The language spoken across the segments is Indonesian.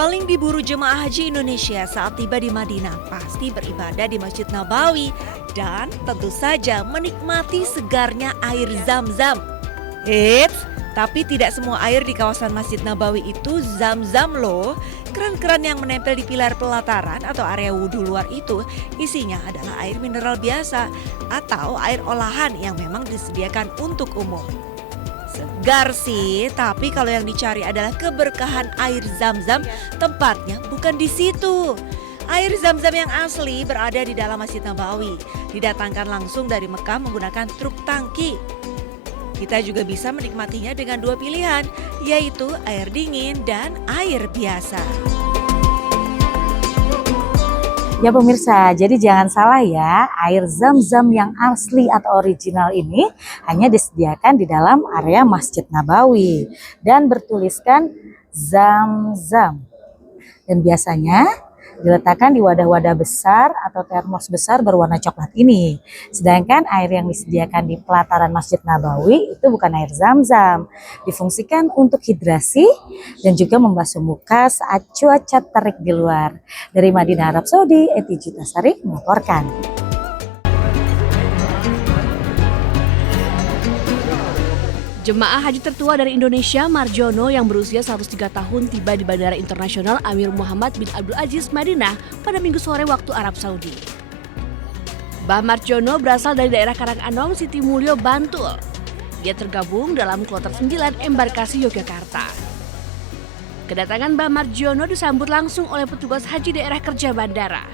Paling diburu jemaah haji Indonesia saat tiba di Madinah pasti beribadah di Masjid Nabawi dan tentu saja menikmati segarnya air Zam-Zam. Eits, tapi tidak semua air di kawasan Masjid Nabawi itu Zam-Zam loh. Keran-keran yang menempel di pilar pelataran atau area wudhu luar itu isinya adalah air mineral biasa atau air olahan yang memang disediakan untuk umum. Segar sih, tapi kalau yang dicari adalah keberkahan air Zam-Zam, tempatnya bukan di situ. Air Zam-Zam yang asli berada di dalam Masjid Nabawi, didatangkan langsung dari Mekah menggunakan truk tangki. Kita juga bisa menikmatinya dengan dua pilihan, yaitu air dingin dan air biasa. Ya pemirsa, jadi jangan salah ya, air Zam-Zam yang asli atau original ini hanya disediakan di dalam area Masjid Nabawi dan bertuliskan Zam-Zam. Dan biasanya diletakkan di wadah-wadah besar atau termos besar berwarna coklat ini. Sedangkan air yang disediakan di pelataran Masjid Nabawi itu bukan air Zam-Zam. Difungsikan untuk hidrasi dan juga membasuh muka saat cuaca terik di luar. Dari Madinah, Arab Saudi, Eti Jutasari melaporkan. Jemaah haji tertua dari Indonesia, Marjono, yang berusia 103 tahun tiba di Bandara Internasional Amir Muhammad bin Abdul Aziz, Madinah pada Minggu sore waktu Arab Saudi. Mbah Marjono berasal dari daerah Karanganom, Siti Mulyo, Bantul. Dia tergabung dalam kloter 9 embarkasi Yogyakarta. Kedatangan Mbah Marjono disambut langsung oleh petugas haji daerah kerja bandara.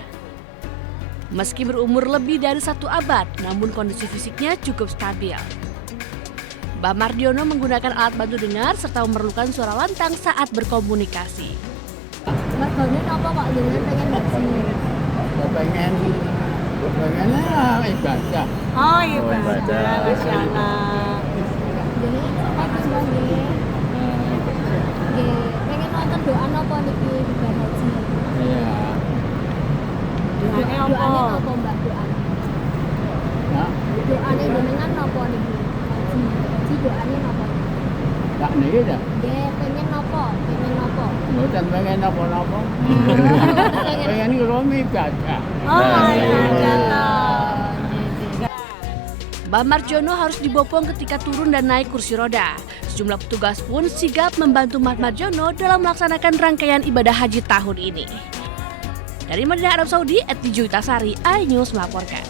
Meski berumur lebih dari 1 abad, namun kondisi fisiknya cukup stabil. Mbah Mardiono menggunakan alat bantu dengar serta memerlukan suara lantang saat berkomunikasi. Mbak Bani apa Pak dengan pengen haji? Pengennya ibadah. Oh ibadah, Masya Allah. Jadi apa Mbak Bani? Pengen nonton doa apa niki ibadah haji? Iya. Doanya apa Mbak doanya? Ya. Doanya dengan apa niki? Haji doanya apa? Tak niki dah. Nggih, pengen apa? Mboten pengen apa-apa. Pengen ngrumi ibadah. Oh iya. Mbah Marjono harus dibopong ketika turun dan naik kursi roda. Sejumlah petugas pun sigap membantu Mbah Marjono dalam melaksanakan rangkaian ibadah haji tahun ini. Dari Madinah, Arab Saudi, Eti Jutasari, iNews melaporkan.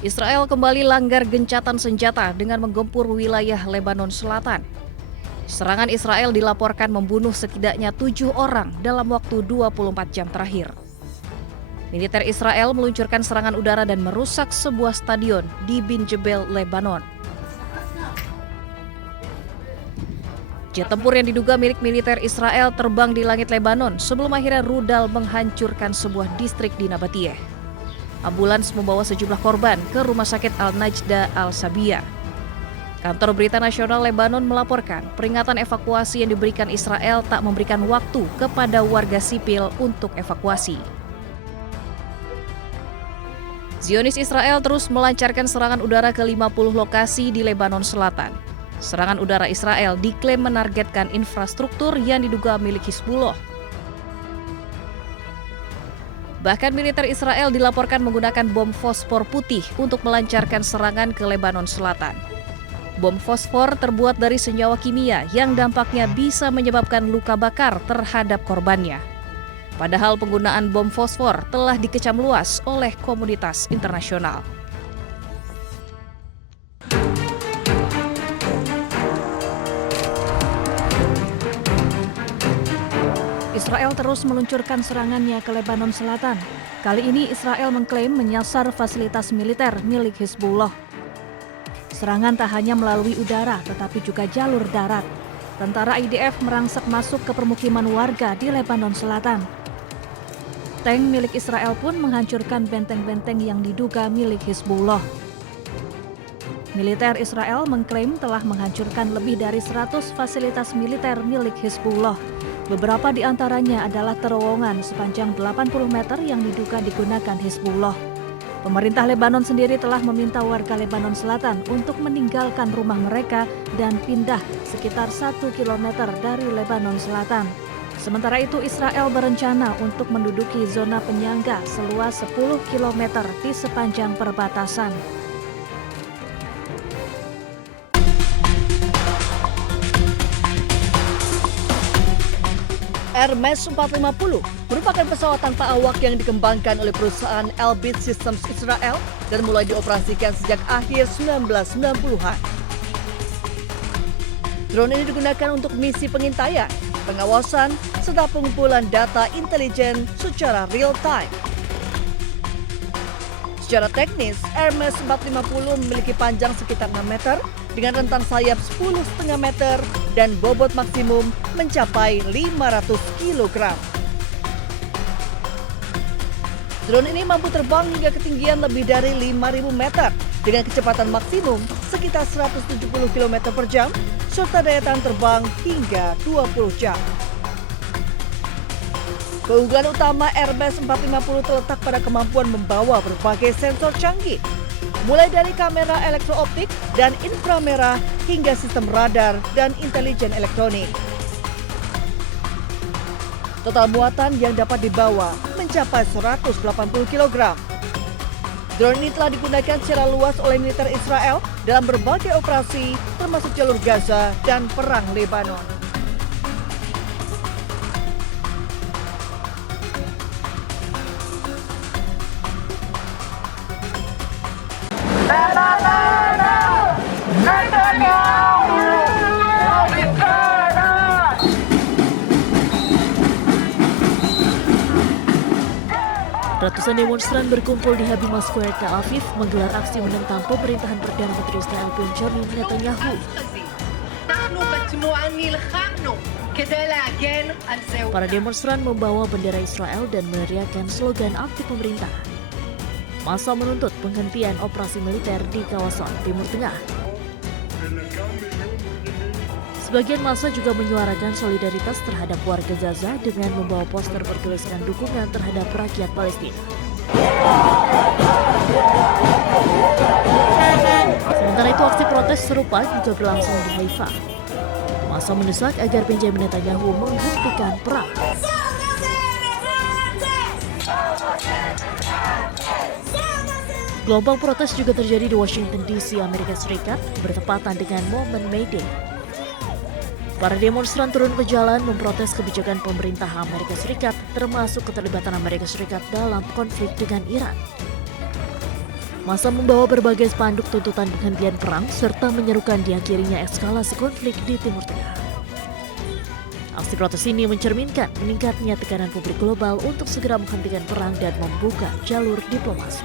Israel kembali langgar gencatan senjata dengan menggempur wilayah Lebanon Selatan. Serangan Israel dilaporkan membunuh setidaknya 7 orang dalam waktu 24 jam terakhir. Militer Israel meluncurkan serangan udara dan merusak sebuah stadion di Bin Jebel, Lebanon. Jet tempur yang diduga milik militer Israel terbang di langit Lebanon sebelum akhirnya rudal menghancurkan sebuah distrik di Nabatiyeh. Ambulans membawa sejumlah korban ke Rumah Sakit Al-Najda Al-Sabiyah. Kantor Berita Nasional Lebanon melaporkan peringatan evakuasi yang diberikan Israel tak memberikan waktu kepada warga sipil untuk evakuasi. Zionis Israel terus melancarkan serangan udara ke 50 lokasi di Lebanon Selatan. Serangan udara Israel diklaim menargetkan infrastruktur yang diduga milik Hizbullah. Bahkan militer Israel dilaporkan menggunakan bom fosfor putih untuk melancarkan serangan ke Lebanon Selatan. Bom fosfor terbuat dari senyawa kimia yang dampaknya bisa menyebabkan luka bakar terhadap korbannya. Padahal penggunaan bom fosfor telah dikecam luas oleh komunitas internasional. Israel terus meluncurkan serangannya ke Lebanon Selatan. Kali ini Israel mengklaim menyasar fasilitas militer milik Hizbullah. Serangan tak hanya melalui udara tetapi juga jalur darat. Tentara IDF merangsek masuk ke permukiman warga di Lebanon Selatan. Tank milik Israel pun menghancurkan benteng-benteng yang diduga milik Hizbullah. Militer Israel mengklaim telah menghancurkan lebih dari 100 fasilitas militer milik Hizbullah. Beberapa di antaranya adalah terowongan sepanjang 80 meter yang diduga digunakan Hizbullah. Pemerintah Lebanon sendiri telah meminta warga Lebanon Selatan untuk meninggalkan rumah mereka dan pindah sekitar 1 km dari Lebanon Selatan. Sementara itu, Israel berencana untuk menduduki zona penyangga seluas 10 km di sepanjang perbatasan. Hermes 450 merupakan pesawat tanpa awak yang dikembangkan oleh perusahaan Elbit Systems Israel dan mulai dioperasikan sejak akhir 1990-an. Drone ini digunakan untuk misi pengintaian, pengawasan, serta pengumpulan data intelijen secara real time. Secara teknis, Hermes 450 memiliki panjang sekitar 6 meter dengan rentang sayap 10,5 meter dan bobot maksimum mencapai 500 kg. Drone ini mampu terbang hingga ketinggian lebih dari 5.000 meter dengan kecepatan maksimum sekitar 170 km per jam serta daya tahan terbang hingga 20 jam. Keunggulan utama Hermes 450 terletak pada kemampuan membawa berbagai sensor canggih, mulai dari kamera elektrooptik dan inframerah hingga sistem radar dan intelijen elektronik. Total muatan yang dapat dibawa mencapai 180 kg. Drone ini telah digunakan secara luas oleh militer Israel dalam berbagai operasi termasuk jalur Gaza dan Perang Lebanon. Ratusan demonstran berkumpul di Habima Square, Tel Aviv menggelar aksi menentang pemerintahan Perdana Menteri Israel Benjamin Netanyahu. Para demonstran membawa bendera Israel dan meneriakkan slogan anti pemerintah. Massa menuntut penghentian operasi militer di kawasan Timur Tengah. Sebagian massa juga menyuarakan solidaritas terhadap warga Gaza dengan membawa poster bertuliskan dukungan terhadap rakyat Palestina. Sementara itu, aksi protes serupa juga berlangsung di Haifa. Massa mendesak agar Benjamin Netanyahu menghentikan perang. Gelombang protes juga terjadi di Washington DC, Amerika Serikat, bertepatan dengan momen May Day. Para demonstran turun ke jalan memprotes kebijakan pemerintah Amerika Serikat, termasuk keterlibatan Amerika Serikat dalam konflik dengan Iran. Massa membawa berbagai spanduk tuntutan penghentian perang serta menyerukan diakhirinya eskalasi konflik di Timur Tengah. Aksi protes ini mencerminkan meningkatnya tekanan publik global untuk segera menghentikan perang dan membuka jalur diplomasi.